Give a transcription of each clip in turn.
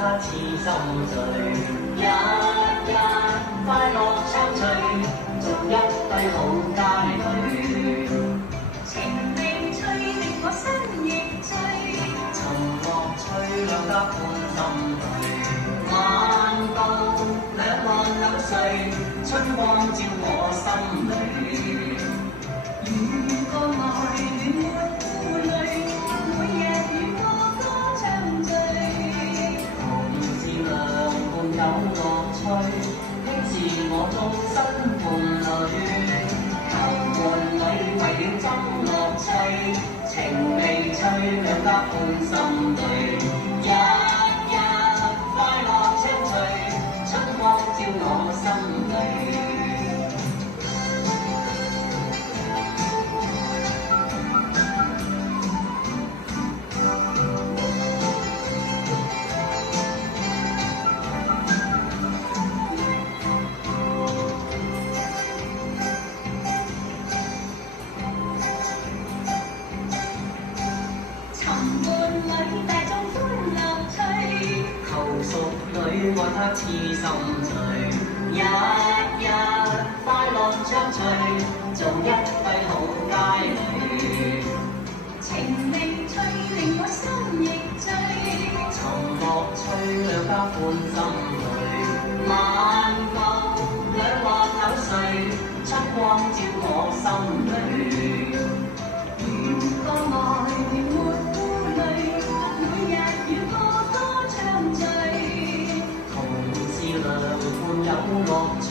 他似心醉，日日快樂相隨，做一對好佳侶。情未醉令我心亦醉，沉樂吹兩得歡心淚。晚到兩岸柳絮，春光照我心裏。如個愛戀沒顧慮，每日與歌歌暢聚。同是良伴有樂趣，輕是我終身伴侶。求伴侶為了爭樂趣，情未醉兩得歡心淚。日日快樂相隨，春光照我心裏。大眾歡樂趣，求淑女愛他痴心醉，日日快樂暢隨，做一對好佳侶。情未醉令我心亦醉，沉樂吹兩得歡心淚。晚到兩岸柳絮，春光照我心裏。如個愛戀沒顧慮，每日與歌歌暢聚。同是良伴有樂趣，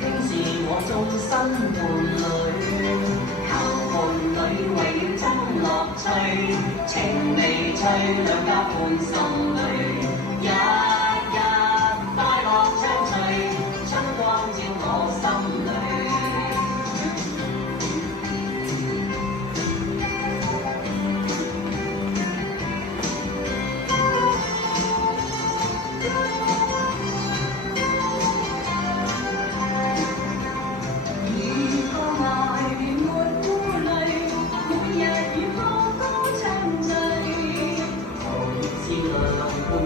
輕是我終身伴侶。求伴侶為了爭樂趣，情未醉兩得歡心淚。日日快樂相隨，春光照我心裏。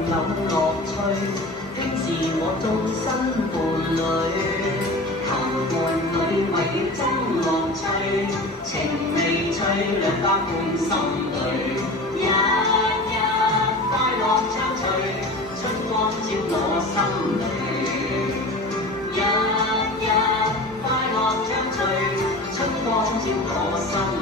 有樂趣，輕是我終身伴侶。求伴侶為了爭樂趣，情未醉兩得歡心淚。日日快樂暢隨，春光照我心裏。日日快樂暢隨，春光照我心裏。